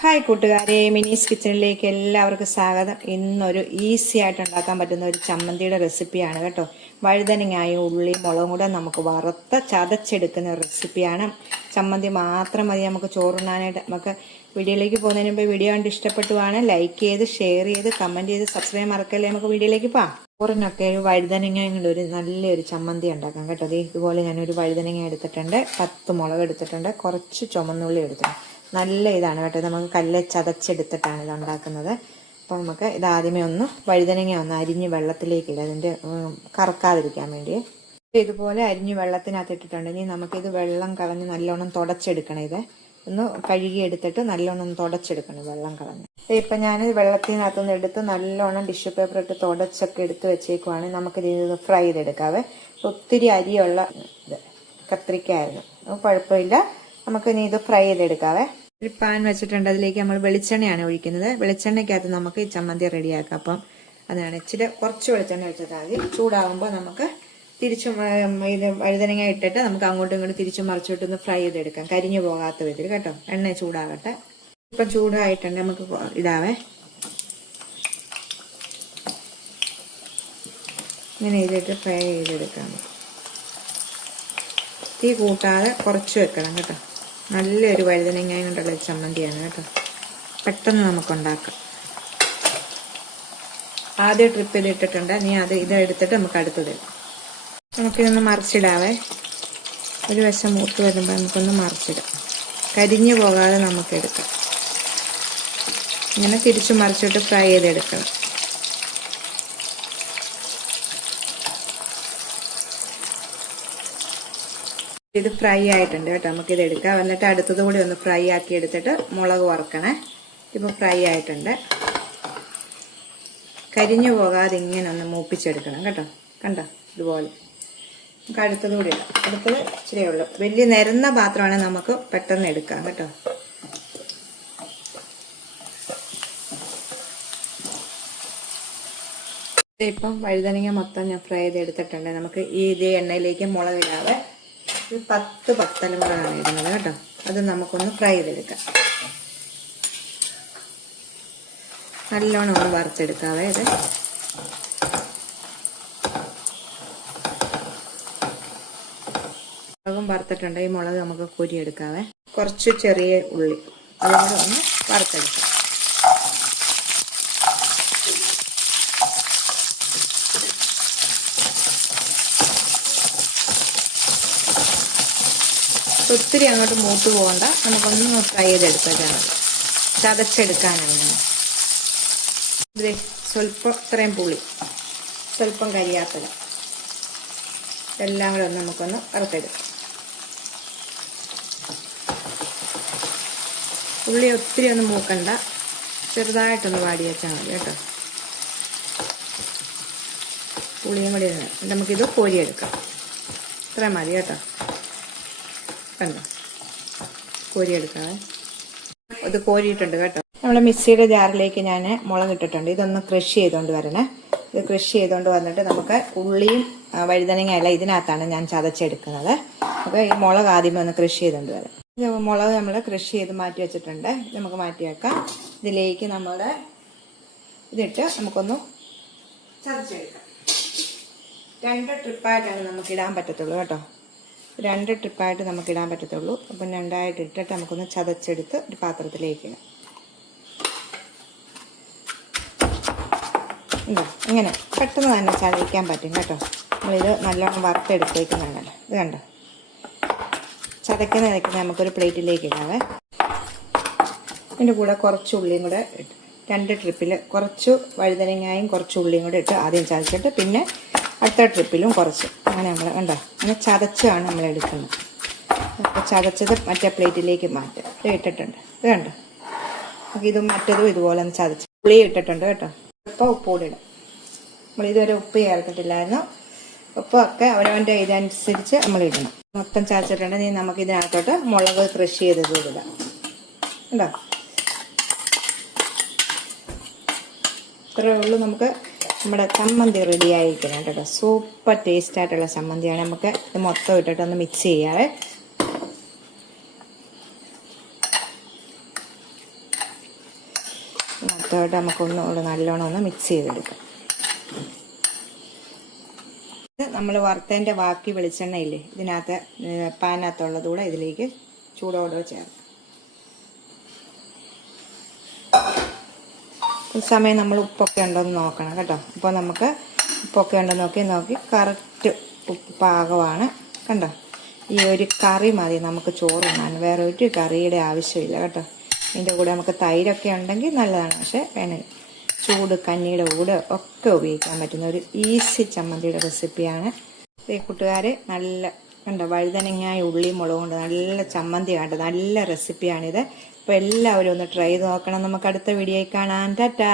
Hi കൂട്ടുകാരെ, മിനീസ് കിച്ചണിലേക്ക് എല്ലാവർക്കും സ്വാഗതം. ഇന്നൊരു ഈസി ആയിട്ട് ഉണ്ടാക്കാൻ പറ്റുന്ന ഒരു ചമ്മന്തിയുടെ റെസിപ്പിയാണ് കേട്ടോ. വഴുതനങ്ങായും ഉള്ളിയും മുളകും കൂടെ നമുക്ക് വറുത്ത് ചതച്ചെടുക്കുന്ന റെസിപ്പിയാണ്. ചമ്മന്തി മാത്രം മതി നമുക്ക് ചോറുണ്ണാനായിട്ട്. നമുക്ക് വീഡിയോയിലേക്ക് പോകുന്നതിന് മുമ്പ് വീഡിയോ കണ്ട് ഇഷ്ടപ്പെട്ടുവാണ് ലൈക്ക് ചെയ്ത് ഷെയർ ചെയ്ത് കമൻറ്റ് ചെയ്ത് സബ്സ്ക്രൈബ് മറക്കല്ലേ. നമുക്ക് വീഡിയോയിലേക്ക് പോകാം. ചോറിനൊക്കെ ഒരു വഴുതനങ്ങ കൊണ്ട് ഒരു നല്ലൊരു ചമ്മന്തി ഉണ്ടാക്കാം കേട്ടോ. ഇതുപോലെ ഞാനൊരു വഴുതനങ്ങ എടുത്തിട്ടുണ്ട്, 10 മുളക് എടുത്തിട്ടുണ്ട്, കുറച്ച് ചുമന്നുള്ളി എടുത്തിട്ടുണ്ട്. നല്ല ഇതാണ് കേട്ടോ, നമുക്ക് കല്ല് ചതച്ചെടുത്തിട്ടാണ് ഇത് ഉണ്ടാക്കുന്നത്. അപ്പോൾ നമുക്ക് ഇതാദ്യമേ ഒന്ന് വഴുതനങ്ങ ഒന്ന് അരിഞ്ഞ് വെള്ളത്തിലേക്കില്ല, അതിൻ്റെ കറക്കാതിരിക്കാൻ വേണ്ടി ഇതുപോലെ അരിഞ്ഞ് വെള്ളത്തിനകത്ത് ഇട്ടിട്ടുണ്ട്. ഇനി നമുക്കിത് വെള്ളം കളഞ്ഞ് നല്ലോണം തുടച്ചെടുക്കണം. ഇത് ഒന്ന് കഴുകി എടുത്തിട്ട് നല്ലോണം തുടച്ചെടുക്കണം വെള്ളം കളഞ്ഞ്. ഇപ്പം ഞാൻ വെള്ളത്തിനകത്തുനിന്ന് എടുത്ത് നല്ലോണം ടിഷ്യൂ പേപ്പർ ഇട്ട് തുടച്ചൊക്കെ എടുത്ത് വെച്ചേക്കുവാണ്. നമുക്കിത് ഫ്രൈ ചെയ്തെടുക്കാവേ. ഒത്തിരി അരിയുള്ള കത്രിക്കായിരുന്നു, കുഴപ്പമില്ല. നമുക്ക് ഇനി ഇത് ഫ്രൈ ചെയ്തെടുക്കാവേ. ഒരു പാൻ വെച്ചിട്ടുണ്ട്, അതിലേക്ക് നമ്മൾ വെളിച്ചെണ്ണയാണ് ഒഴിക്കുന്നത്. വെളിച്ചെണ്ണയ്ക്കകത്ത് നമുക്ക് ഈ ചമ്മന്തി റെഡിയാക്കാം. അപ്പം അതാണ് ഇച്ചിരി കുറച്ച് വെളിച്ചെണ്ണ വെച്ചിട്ടാൽ മതി. ചൂടാകുമ്പോൾ നമുക്ക് തിരിച്ചും ഇത് വഴുതനങ്ങ ഇട്ടിട്ട് നമുക്ക് അങ്ങോട്ടും ഇങ്ങോട്ടും തിരിച്ചും മറിച്ചിട്ടൊന്ന് ഫ്രൈ ചെയ്തെടുക്കാം, കരിഞ്ഞു പോകാത്ത വിധത്തിൽ കേട്ടോ. എണ്ണ ചൂടാകട്ടെ. ഇപ്പം ചൂടായിട്ടുണ്ട്, നമുക്ക് ഇടാവേ. ഇങ്ങനെ ചെയ്തിട്ട് ഫ്രൈ ചെയ്തെടുക്കാം. തീ കൂട്ടാതെ കുറച്ച് വെക്കണം കേട്ടോ. നല്ലൊരു വഴുതനങ്ങയും കൊണ്ടുള്ള ചമ്മന്തിയാണ് കേട്ടോ, പെട്ടെന്ന് നമുക്കുണ്ടാക്കാം. ആദ്യം ട്രിപ്പ് ചെയ്തിട്ടിട്ടുണ്ട്, നീ ഇതെടുത്തിട്ട് നമുക്ക് അടുത്തത് നമുക്കിതൊന്ന് മറിച്ചിടാവേ. ഒരു വശം മൂത്ത് വരുമ്പോൾ നമുക്കൊന്ന് മറിച്ചിടാം, കരിഞ്ഞു പോകാതെ നമുക്കെടുക്കാം. ഇങ്ങനെ തിരിച്ചു മറിച്ചിട്ട് ഫ്രൈ ചെയ്തെടുക്കണം. ഇത് ഫ്രൈ ആയിട്ടുണ്ട് കേട്ടോ, നമുക്കിത് എടുക്കാം. എന്നിട്ട് അടുത്തത് കൂടി ഒന്ന് ഫ്രൈ ആക്കി എടുത്തിട്ട് മുളക് വറുക്കണേ. ഇപ്പം ഫ്രൈ ആയിട്ടുണ്ട്, കരിഞ്ഞു പോകാതെ ഇങ്ങനെ ഒന്ന് മൂപ്പിച്ചെടുക്കണം കേട്ടോ. കണ്ടോ, ഇതുപോലെ നമുക്ക് അടുത്തത് കൂടി ഇടാം. അടുത്തത് ഇച്ചിരിയേ ഉള്ളൂ, വലിയ നിരന്ന പാത്രമാണെങ്കിൽ നമുക്ക് പെട്ടെന്ന് എടുക്കാം കേട്ടോ. ഇപ്പം വഴുതനങ്ങ മൊത്തം ഞാൻ ഫ്രൈ ചെയ്തെടുത്തിട്ടുണ്ട്. നമുക്ക് ഇതേ എണ്ണയിലേക്ക് മുളക് ഇടാതെ ഒരു 10 പത്തലമുളകാണ് ഇടുന്നത് കേട്ടോ. അത് നമുക്കൊന്ന് ഫ്രൈ ചെയ്തെടുക്കാം. നല്ലോണം ഒന്ന് വറുത്തെടുക്കാവേ. ഇത് മുളകും വറുത്തിട്ടുണ്ട്. ഈ മുളക് നമുക്ക് കോരിയെടുക്കാവേ. കുറച്ച് ചെറിയ ഉള്ളി അതുകൊണ്ട് ഒന്ന് വറുത്തെടുക്കാം. ഒത്തിരി അങ്ങോട്ട് മൂത്ത് പോകണ്ട, നമുക്കൊന്ന് ഫ്രൈ ചെയ്തെടുത്തേക്കാൻ മതി. ചതച്ചെടുക്കാനാണ്. ഇത് സ്വല്പം ഇത്രയും പുളി, സ്വല്പം കരിയാപ്പില, എല്ലാം കൂടെ ഒന്ന് നമുക്കൊന്ന് വറുത്തെടുക്കാം. ഉള്ളി ഒത്തിരി ഒന്നും മൂക്കണ്ട, ചെറുതായിട്ടൊന്ന് വാടി വെച്ചാൽ മതി കേട്ടോ. പുളിയും കൂടി നമുക്കിത് കോരിയെടുക്കാം. ഇത്ര മതി കേട്ടോ. കണ്ടോ, കോരിയെടുക്കാവേ. ഇത് കോരിയിട്ടുണ്ട് കേട്ടോ. നമ്മുടെ മിക്സിയുടെ ജാറിലേക്ക് ഞാൻ മുളക് ഇട്ടിട്ടുണ്ട്. ഇതൊന്ന് ക്രഷ് ചെയ്തുകൊണ്ട് വരണേ. ഇത് ക്രഷ് ചെയ്തുകൊണ്ട് വന്നിട്ട് നമുക്ക് ഉള്ളിയും വഴുതനങ്ങ അല്ല ഇതിനകത്താണ് ഞാൻ ചതച്ചെടുക്കുന്നത്. നമുക്ക് ഈ മുളക് ആദ്യമേ ഒന്ന് ക്രഷ് ചെയ്തുകൊണ്ട് വരാം. മുളക് നമ്മൾ ക്രഷ് ചെയ്ത് മാറ്റി വെച്ചിട്ടുണ്ട്, നമുക്ക് മാറ്റി വെക്കാം. ഇതിലേക്ക് നമ്മുടെ ഇതിട്ട് നമുക്കൊന്ന് ചതച്ചെടുക്കാം. 2 ട്രിപ്പായിട്ടാണ് നമുക്ക് ഇടാൻ പറ്റത്തുള്ളൂ കേട്ടോ. 2 ട്രിപ്പായിട്ട് നമുക്ക് ഇടാൻ പറ്റത്തുള്ളൂ. അപ്പം 2ആയിട്ട് ഇട്ടിട്ട് നമുക്കൊന്ന് ചതച്ചെടുത്ത് ഒരു പാത്രത്തിലേക്ക് ഇടാം. ഉണ്ടോ, ഇങ്ങനെ പെട്ടെന്ന് തന്നെ ചതയ്ക്കാൻ പറ്റും കേട്ടോ. നമ്മളിത് നല്ലോണം വറുത്തെടുത്തേക്കുന്നുണ്ടല്ലോ. ഇത് കണ്ടോ, ചതയ്ക്കുന്നതൊക്കെ നമുക്കൊരു പ്ലേറ്റിലേക്ക് ഇടാവേ. ഇതിൻ്റെ കൂടെ കുറച്ച് ഉള്ളിയും കൂടെ ഇട്ട് 2 ട്രിപ്പിൽ കുറച്ച് വഴുതനങ്ങായും കുറച്ച് ഉള്ളിയും കൂടെ ഇട്ട് ആദ്യം ചതച്ചിട്ട് പിന്നെ അടുത്ത ട്രിപ്പിലും കുറച്ച് അങ്ങനെ നമ്മൾ കണ്ടോ, അങ്ങനെ ചതച്ചാണ് നമ്മൾ എടുക്കുന്നത്. അപ്പോൾ ചതച്ചത് മറ്റേ പ്ലേറ്റിലേക്ക് മാറ്റുക. ഇത് ഇട്ടിട്ടുണ്ട്, ഇത് കണ്ടോ. നമുക്ക് ഇതും മറ്റേതും ഇതുപോലെ ഒന്ന് ചതച്ച് പുളി ഇട്ടിട്ടുണ്ട് കേട്ടോ. ഉപ്പ് കൂടി ഇടാം. നമ്മളിതുവരെ ഉപ്പ് ചേർത്തിട്ടില്ലായിരുന്നു. ഉപ്പൊക്കെ അവനവൻ്റെ ഇതനുസരിച്ച് നമ്മൾ ഇടണം. മൊത്തം ചതച്ചിട്ടുണ്ടെങ്കിൽ നമുക്ക് ഇതിനകത്തോട്ട് മുളക് ക്രഷ് ചെയ്തത് ഇടാം. കണ്ടോ, ഇത്രയേ ഉള്ളൂ. നമുക്ക് നമ്മുടെ ചമ്മന്തി റെഡി ആയിരിക്കണം കേട്ടോ. സൂപ്പർ ടേസ്റ്റ് ആയിട്ടുള്ള ചമ്മന്തിയാണ്. നമുക്ക് ഇത് മൊത്തം ഇട്ടിട്ട് ഒന്ന് മിക്സ് ചെയ്യാവേ. അതിനകത്തോട്ട് നമുക്കൊന്നുകൂടെ നല്ലോണം ഒന്ന് മിക്സ് ചെയ്തെടുക്കാം. നമ്മൾ വറുത്തതിൻ്റെ ബാക്കി വെളിച്ചെണ്ണ ഇല്ലേ, ഇതിനകത്ത് പാനകത്തുള്ളതുകൂടെ ഇതിലേക്ക് ചൂടോടെ ചേർക്കാം. ഈ സമയം നമ്മൾ ഉപ്പൊക്കെ ഉണ്ടോയെന്ന് നോക്കണം കേട്ടോ. അപ്പോൾ നമുക്ക് ഉപ്പൊക്കെ ഉണ്ടോ നോക്കി കറക്റ്റ് ഉപ്പ് പാകമാണ് കണ്ടോ. ഈ ഒരു കറി മതി നമുക്ക് ചോറുണ്ണാൻ, വേറെ ഒരു കറിയുടെ ആവശ്യമില്ല കേട്ടോ. ഇതിൻ്റെ കൂടെ നമുക്ക് തൈരൊക്കെ ഉണ്ടെങ്കിൽ നല്ലതാണ്, പക്ഷേ വേണമെങ്കിൽ ചൂട് കഞ്ഞിയുടെ കൂടെ ഒക്കെ ഉപയോഗിക്കാൻ പറ്റുന്ന ഒരു ഈസി ചമ്മന്തിയുടെ റെസിപ്പിയാണ്. ഈ കൂട്ടുകാരെ നല്ല കണ്ടോ വഴുതനങ്ങായ ഉള്ളി മുളക് കൊണ്ട് നല്ല ചമ്മന്തി കണ്ടോ, നല്ല റെസിപ്പിയാണിത്. അപ്പോൾ എല്ലാവരും ഒന്ന് ട്രൈ ചെയ്ത് നോക്കണം. നമുക്ക് അടുത്ത വീഡിയോയിൽ കാണാം. ടാറ്റാ.